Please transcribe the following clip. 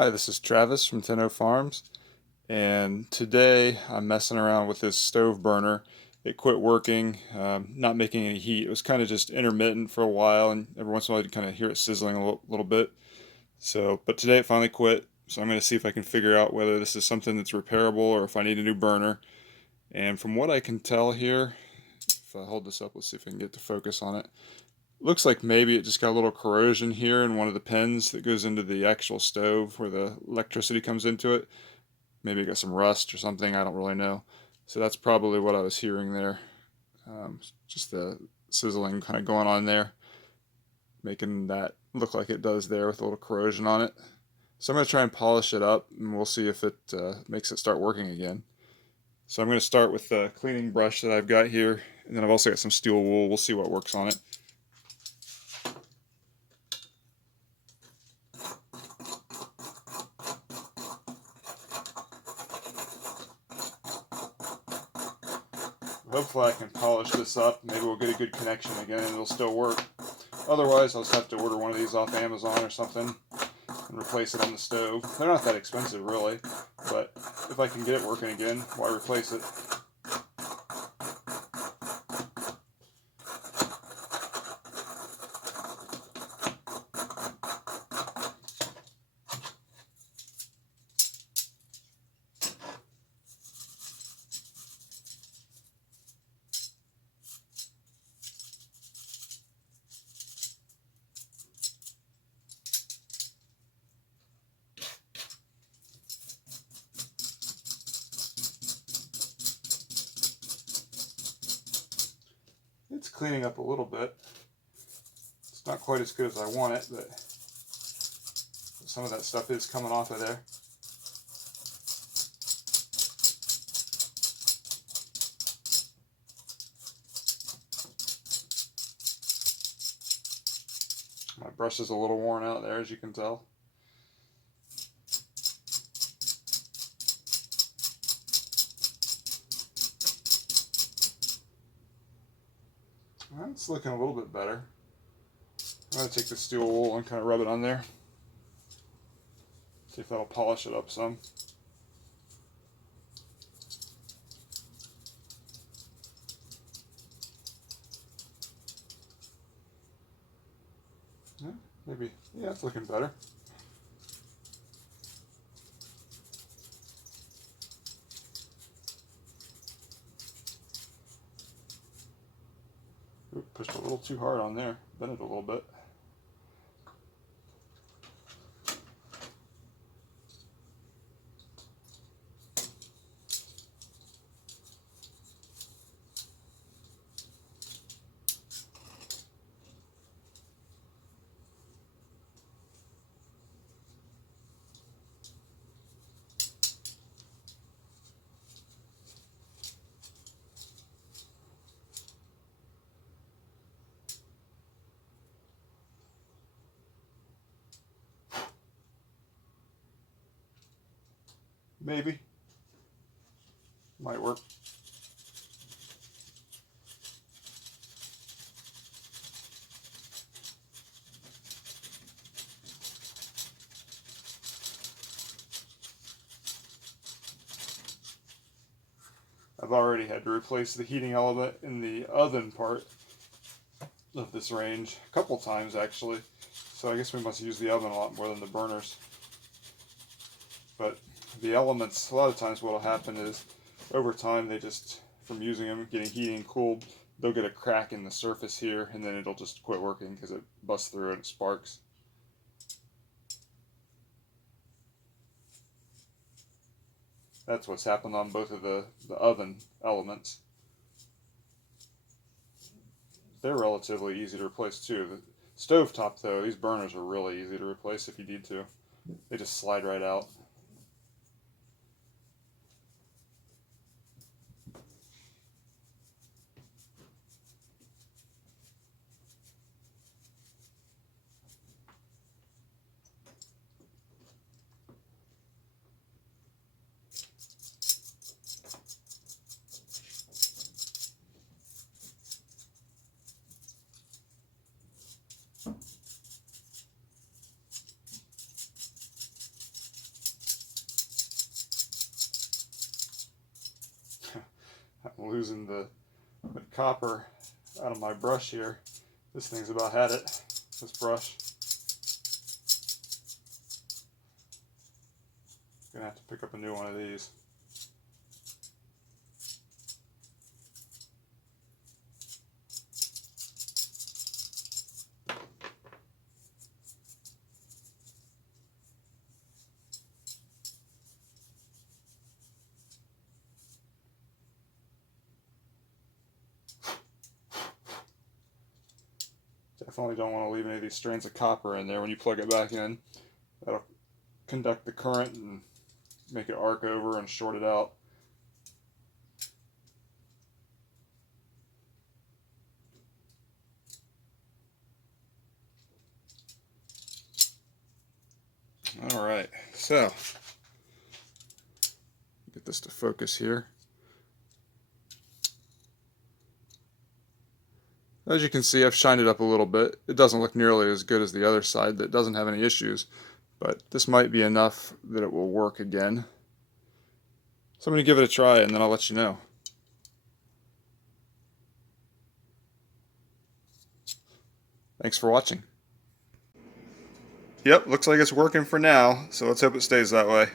Hi, this is Travis from Tenno Farms, and today I'm messing around with this stove burner. It quit working, not making any heat. It was kind of just intermittent for a while, and every once in a while you'd kind of hear it sizzling a little bit. But today it finally quit, so I'm going to see if I can figure out whether this is something that's repairable or if I need a new burner. And from what I can tell here, if I hold this up, let's see if I can get to focus on it. Looks like maybe it just got a little corrosion here in one of the pins that goes into the actual stove where the electricity comes into it. Maybe it got some rust or something, I don't really know. So that's probably what I was hearing there. Just the sizzling kind of going on there, making that look like it does there with a little corrosion on it. So I'm going to try and polish it up and we'll see if it makes it start working again. So I'm going to start with the cleaning brush that I've got here, and then I've also got some steel wool. We'll see what works on it. Hopefully I can polish this up. Maybe we'll get a good connection again and it'll still work. Otherwise, I'll just have to order one of these off Amazon or something and replace it on the stove. They're not that expensive, really, but if I can get it working again, why replace it? It's cleaning up a little bit. It's not quite as good as I want it, but some of that stuff is coming off of there. My brush is a little worn out there, as you can tell. It's looking a little bit better. I'm going to take the steel wool and kind of rub it on there. See if that'll polish it up some. Yeah, maybe, yeah, it's looking better. Ooh, pushed a little too hard on there. Bent it a little bit. Maybe. Might work. I've already had to replace the heating element in the oven part of this range a couple times actually. So I guess we must use the oven a lot more than the burners. But the elements, a lot of times what will happen is over time they just, from using them, getting heated and cooled, they'll get a crack in the surface here and then it'll just quit working because it busts through and it sparks. That's what's happened on both of the oven elements. They're relatively easy to replace too. The stovetop though, these burners are really easy to replace if you need to. They just slide right out. I'm losing the copper out of my brush here. This thing's about had it, this brush. Gonna have to pick up a new one of these. Definitely don't want to leave any of these strands of copper in there when you plug it back in. That'll conduct the current and make it arc over and short it out. Alright, so get this to focus here. As you can see, I've shined it up a little bit. It doesn't look nearly as good as the other side that doesn't have any issues, but this might be enough that it will work again. So I'm going to give it a try and then I'll let you know. Thanks for watching. Yep, looks like it's working for now, so let's hope it stays that way.